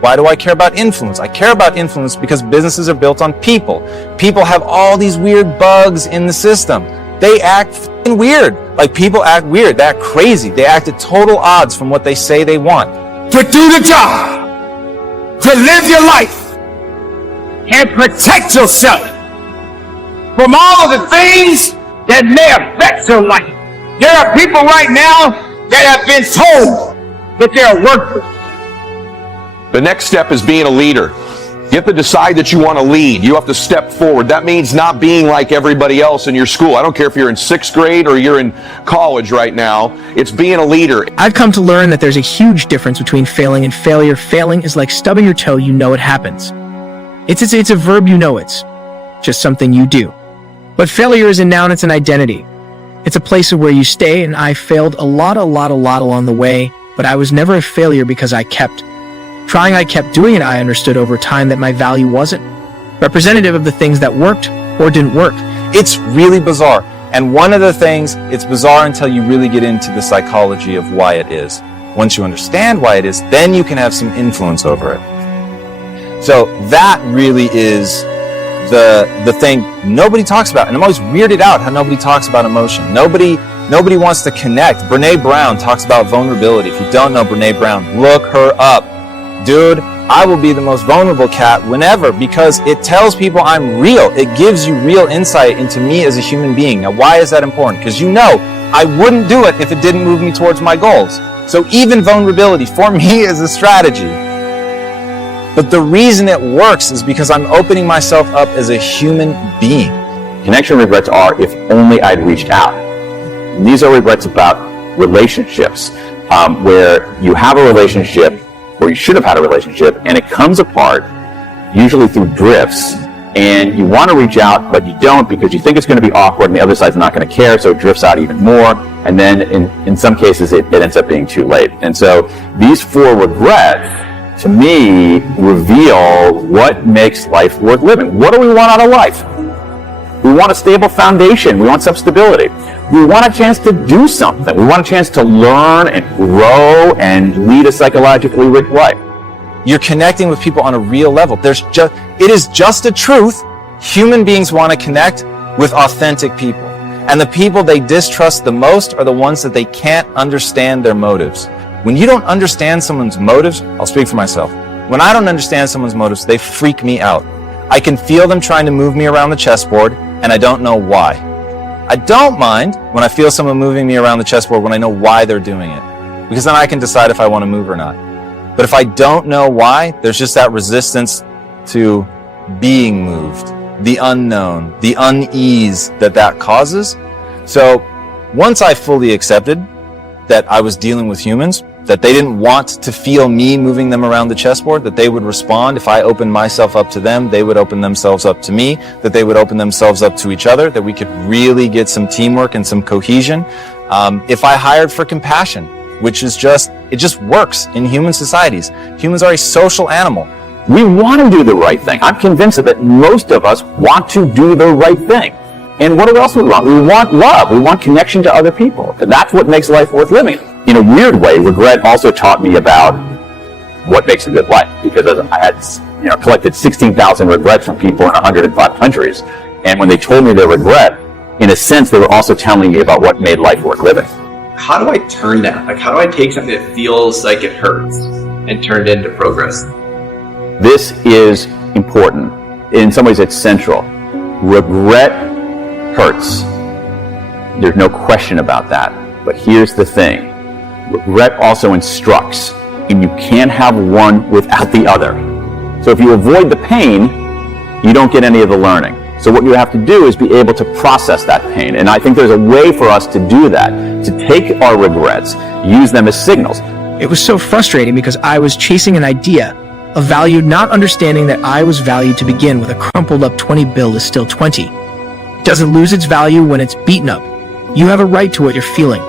Why do I care about influence? I care about influence because businesses are built on people. People have all these weird bugs in the system. They act f***ing weird. Like, people act weird. They act crazy. They act at total odds from what they say they want. To do the job, to live your life, and protect yourself from all of the things that may affect your life. There are people right now that have been told that they're worthless. The next step is being a leader. You have to decide that you want to lead. You have to step forward. That means not being like everybody else in your school. I don't care if you're in 6th grade or you're in college right now. It's being a leader. I've come to learn that there's a huge difference between failing and failure. Failing is like stubbing your toe, you know it happens. It's a verb, you know it's just something you do. But failure is a noun, it's an identity. It's a place of where you stay, and I failed a lot along the way, but I was never a failure because I kept trying, I kept doing it. I understood over time that my value wasn't representative of the things that worked or didn't work. It's really bizarre. And one of the things, it's bizarre until you really get into the psychology of why it is. Once you understand why it is, then you can have some influence over it. So that really is the thing nobody talks about. And I'm always weirded out how nobody talks about emotion. Nobody wants to connect. Brene Brown talks about vulnerability. If you don't know Brene Brown, look her up. Dude, I will be the most vulnerable cat whenever, because it tells people I'm real. It gives you real insight into me as a human being. Now, why is that important? Because you know I wouldn't do it if it didn't move me towards my goals. So even vulnerability for me is a strategy. But the reason it works is because I'm opening myself up as a human being. Connection regrets are if only I'd reached out. And these are regrets about relationships, where you have a relationship, or you should have had a relationship, and it comes apart, usually through drifts, and you want to reach out, but you don't because you think it's going to be awkward and the other side's not going to care, so it drifts out even more, and then in some cases it ends up being too late. And so these 4 regrets, to me, reveal what makes life worth living. What do we want out of life? We want a stable foundation. We want some stability. We want a chance to do something. We want a chance to learn and grow and lead a psychologically rich life. You're connecting with people on a real level. It is just a truth. Human beings want to connect with authentic people. And the people they distrust the most are the ones that they can't understand their motives. When you don't understand someone's motives, I'll speak for myself. When I don't understand someone's motives, they freak me out. I can feel them trying to move me around the chessboard, and I don't know why. I don't mind when I feel someone moving me around the chessboard when I know why they're doing it, because then I can decide if I want to move or not. But if I don't know why, there's just that resistance to being moved, the unknown, the unease that causes. So once I fully accepted that I was dealing with humans, that they didn't want to feel me moving them around the chessboard, that they would respond if I opened myself up to them, they would open themselves up to me, that they would open themselves up to each other, that we could really get some teamwork and some cohesion. If I hired for compassion, which is it just works in human societies. Humans are a social animal. We want to do the right thing. I'm convinced that most of us want to do the right thing. And what else do we want? We want love. We want connection to other people. And that's what makes life worth living. In a weird way, regret also taught me about what makes a good life, because I had collected 16,000 regrets from people in 105 countries. And when they told me their regret, in a sense, they were also telling me about what made life worth living. How do I turn that? Like, how do I take something that feels like it hurts and turn it into progress? This is important. In some ways, it's central. Regret hurts. There's no question about that. But here's the thing. Regret also instructs, and you can't have one without the other. So if you avoid the pain, you don't get any of the learning. So what you have to do is be able to process that pain. And I think there's a way for us to do that, to take our regrets, use them as signals. It was so frustrating because I was chasing an idea of value, not understanding that I was valued to begin with. A crumpled up 20 bill is still 20. It doesn't lose its value when it's beaten up. You have a right to what you're feeling.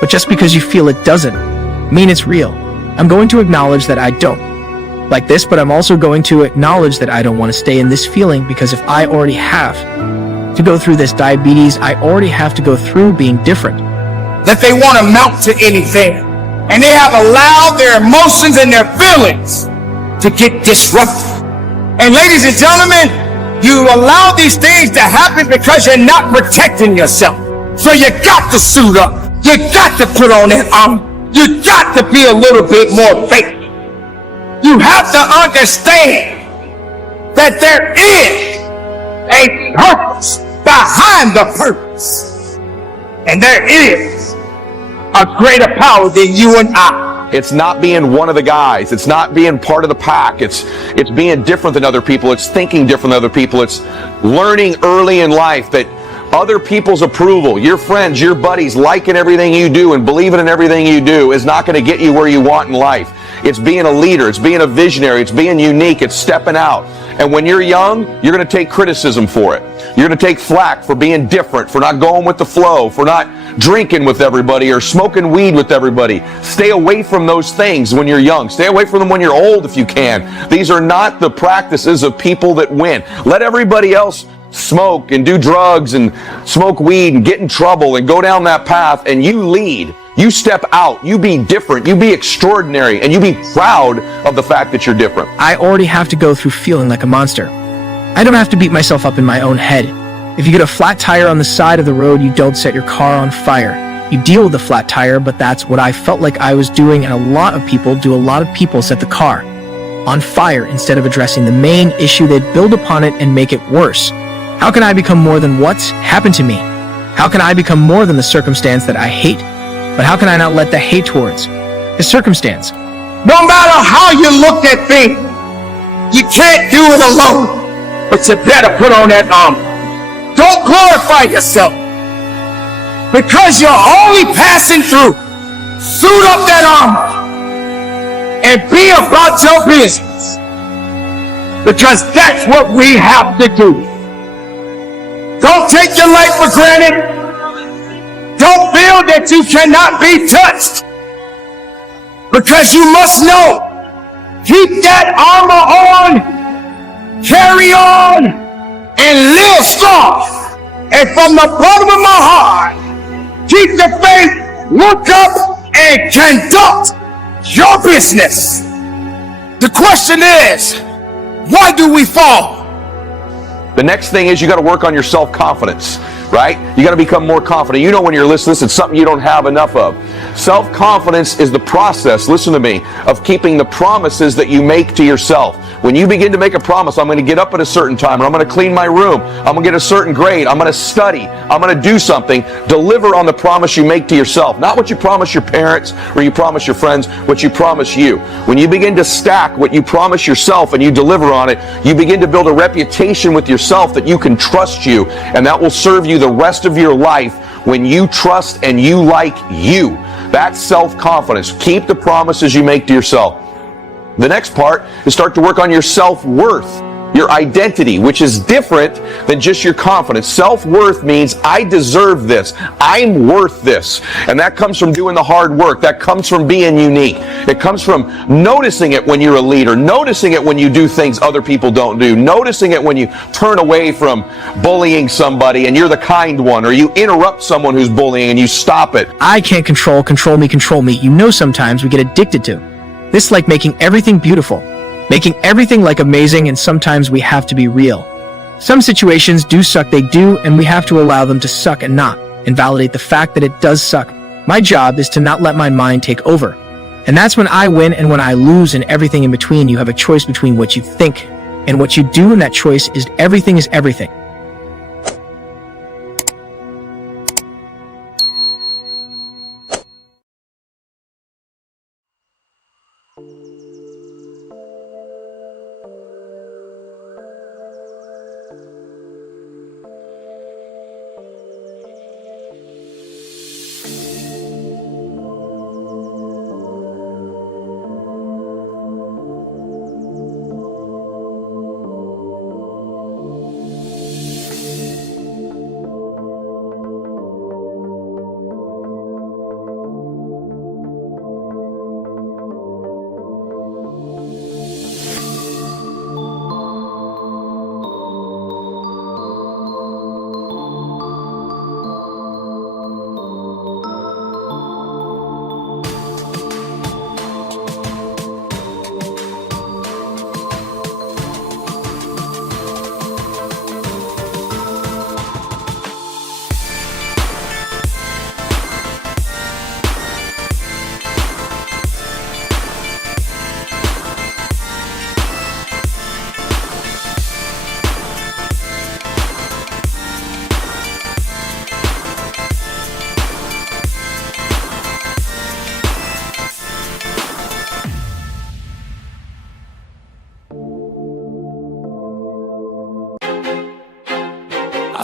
But just because you feel it doesn't mean it's real. I'm going to acknowledge that I don't like this, but I'm also going to acknowledge that I don't want to stay in this feeling, because if I already have to go through this diabetes, I already have to go through being different. That they want to mount to anything. And they have allowed their emotions and their feelings to get disrupted. And ladies and gentlemen, you allow these things to happen because you're not protecting yourself. So you got to suit up. You got to put on that armor. You got to be a little bit more faithful. You have to understand that there is a purpose behind the purpose. And there is a greater power than you and I. It's not being one of the guys. It's not being part of the pack. It's being different than other people. It's thinking different than other people. It's learning early in life that other people's approval, your friends, your buddies liking everything you do and believing in everything you do is not going to get you where you want in life. It's being a leader. It's being a visionary. It's being unique. It's stepping out. And when you're young, you're going to take criticism for it. You're going to take flack for being different, for not going with the flow, for not drinking with everybody or smoking weed with everybody. Stay away from those things when you're young. Stay away from them when you're old if you can. These are not the practices of people that win. Let everybody else smoke and do drugs and smoke weed and get in trouble and go down that path, and you lead. You step out, you be different, you be extraordinary, and you be proud of the fact that you're different. I already have to go through feeling like a monster. I don't have to beat myself up in my own head. If you get a flat tire on the side of the road, you don't set your car on fire. You deal with the flat tire, but that's what I felt like I was doing, and a lot of people set the car on fire instead of addressing the main issue. They'd build upon it and make it worse. How can I become more than what's happened to me? How can I become more than the circumstance that I hate? But how can I not let the hate towards the circumstance? No matter how you look at things, you can't do it alone. But you better put on that armor. Don't glorify yourself. Because you're only passing through. Suit up that armor. And be about your business. Because that's what we have to do. Don't take your life for granted. Don't feel that you cannot be touched. Because you must know, keep that armor on, carry on, and live strong. And from the bottom of my heart, keep the faith, look up, and conduct your business. The question is, why do we fall? The next thing is you got to work on your self-confidence, right? You got to become more confident. You know when you're listening, it's something you don't have enough of. Self-confidence is the process, listen to me, of keeping the promises that you make to yourself. When you begin to make a promise, I'm going to get up at a certain time, or I'm going to clean my room, I'm going to get a certain grade, I'm going to study, I'm going to do something, deliver on the promise you make to yourself. Not what you promise your parents or you promise your friends, what you promise you. When you begin to stack what you promise yourself and you deliver on it, you begin to build a reputation with yourself that you can trust you, and that will serve you the rest of your life when you trust and you like you. That's self-confidence. Keep the promises you make to yourself. The next part is start to work on your self-worth, your identity, which is different than just your confidence. Self-worth means I deserve this. I'm worth this. And that comes from doing the hard work. That comes from being unique. It comes from noticing it when you're a leader, noticing it when you do things other people don't do, noticing it when you turn away from bullying somebody and you're the kind one, or you interrupt someone who's bullying and you stop it. I can't control me. You know, sometimes we get addicted to this, like making everything beautiful, making everything like amazing, and sometimes we have to be real. Some situations do suck, they do, and we have to allow them to suck and not invalidate the fact that it does suck. My job is to not let my mind take over. And that's when I win and when I lose, and everything in between. You have a choice between what you think and what you do, and that choice is everything is everything.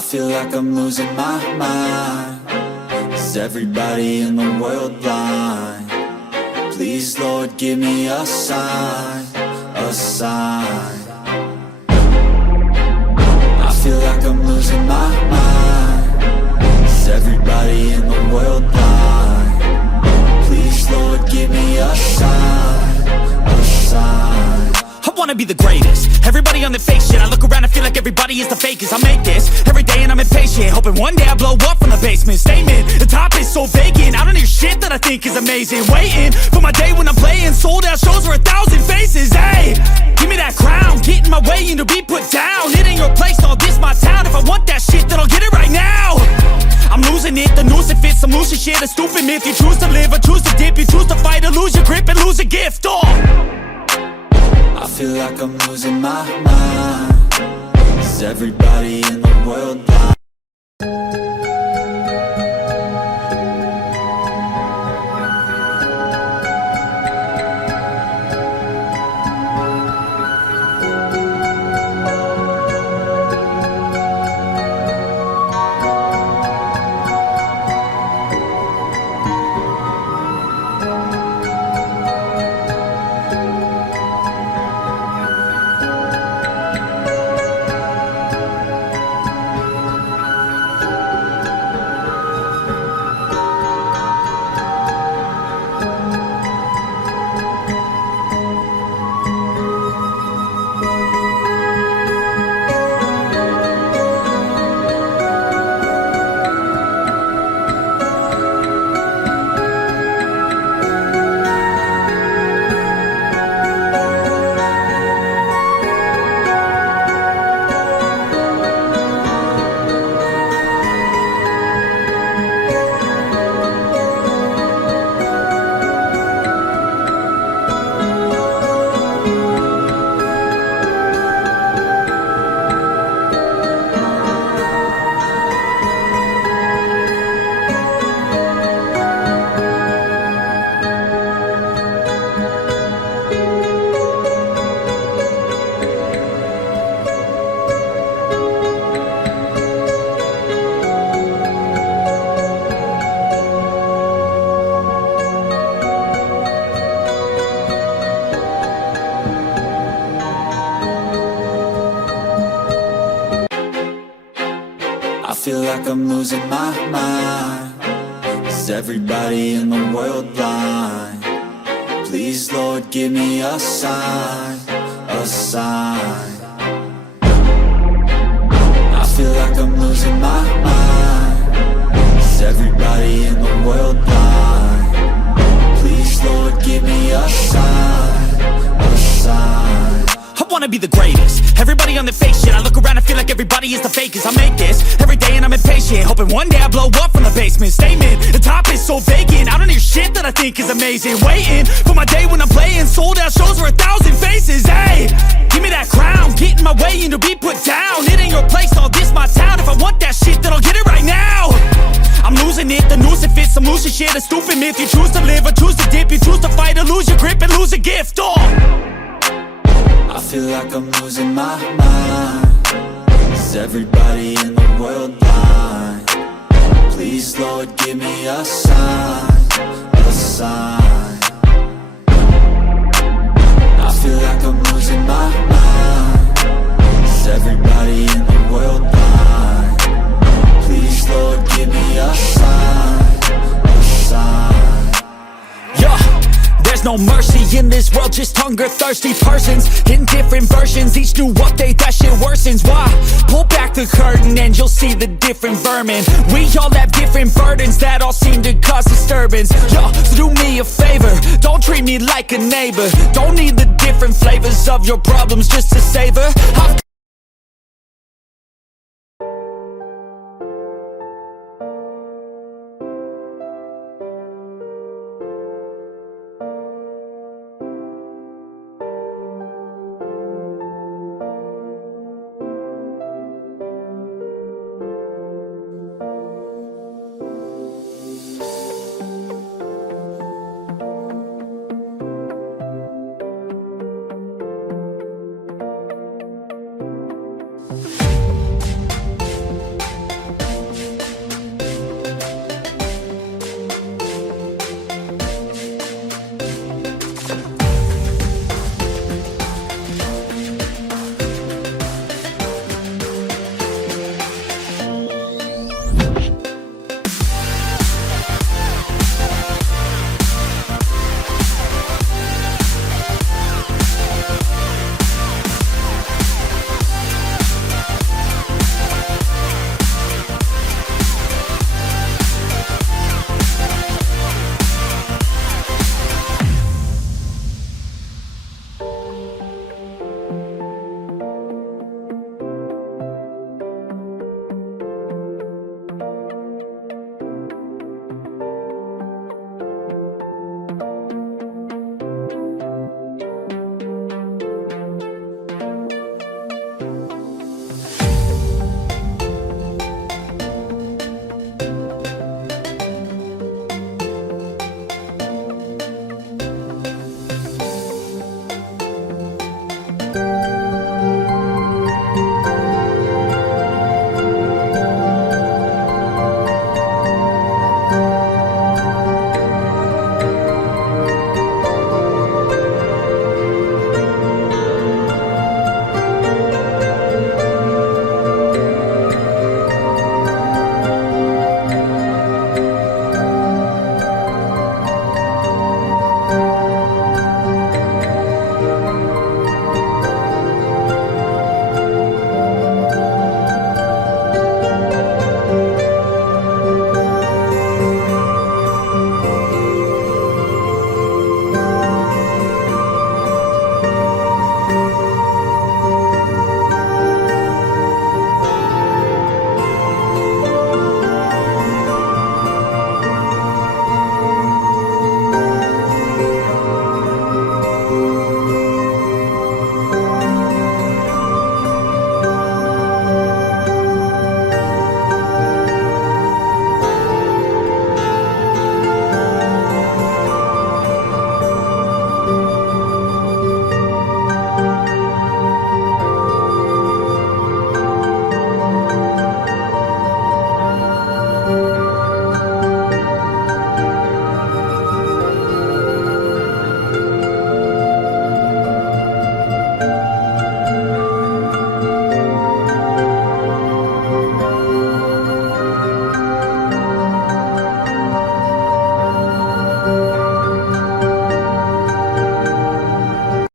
feel like I'm losing my mind. Is everybody in the world blind? Please, Lord, give me a sign, a sign. I feel like I'm losing my mind. Is everybody in the world blind? Please, Lord, give me a sign, a sign. I wanna be the greatest. Everybody on the fake shit. I look around and feel like everybody is the fakest. I make this every day and I'm impatient, hoping one day I blow up from the basement. Statement, the top is so vacant. I don't hear shit that I think is amazing. Waiting for my day when I'm playing sold out shows for 1,000 faces. Hey, give me that crown, get in my way and to be put down. It ain't your place, all this my town. If I want that shit, then I'll get it right now. I'm losing it, the noose it fits. I'm losing shit, a stupid myth. You choose to live or choose to dip. You choose to fight or lose your grip and lose a gift. I feel like I'm losing my mind. Is everybody in the world blind? I feel like I'm losing my mind. Is everybody in the world blind? Please, Lord, give me a sign, a sign. I feel like I'm losing my mind. Is everybody in the world blind? Please, Lord, give me a sign, a sign. I wanna be the greatest. Everybody on the fake shit. I look around and feel like everybody is the fakest. I make this every day and I'm impatient, hoping one day I blow up from the basement. Statement, the top is so vacant. I don't hear shit that I think is amazing. Waiting for my day when I'm playing sold out shows for 1,000 faces. Hey, give me that crown, get in my way and to be put down. It ain't your place, all this my town. If I want that shit, then I'll get it right now. I'm losing it, the noose it fits. I'm losing shit, a stupid myth. You choose to live or choose to dip. You choose to fight or lose your grip and lose a gift. I feel like I'm losing my mind. Is everybody in the world blind? Please, Lord, give me a sign, a sign. I feel like I'm losing my mind. Is everybody in the world blind? Please, Lord, give me a sign, a sign. Yeah. There's no mercy in this world, just hunger-thirsty persons in different versions. Each new update, that shit worsens. Why? Pull back the curtain and you'll see the different vermin. We all have different burdens that all seem to cause disturbance. Yo, so do me a favor, don't treat me like a neighbor. Don't need the different flavors of your problems just to savor.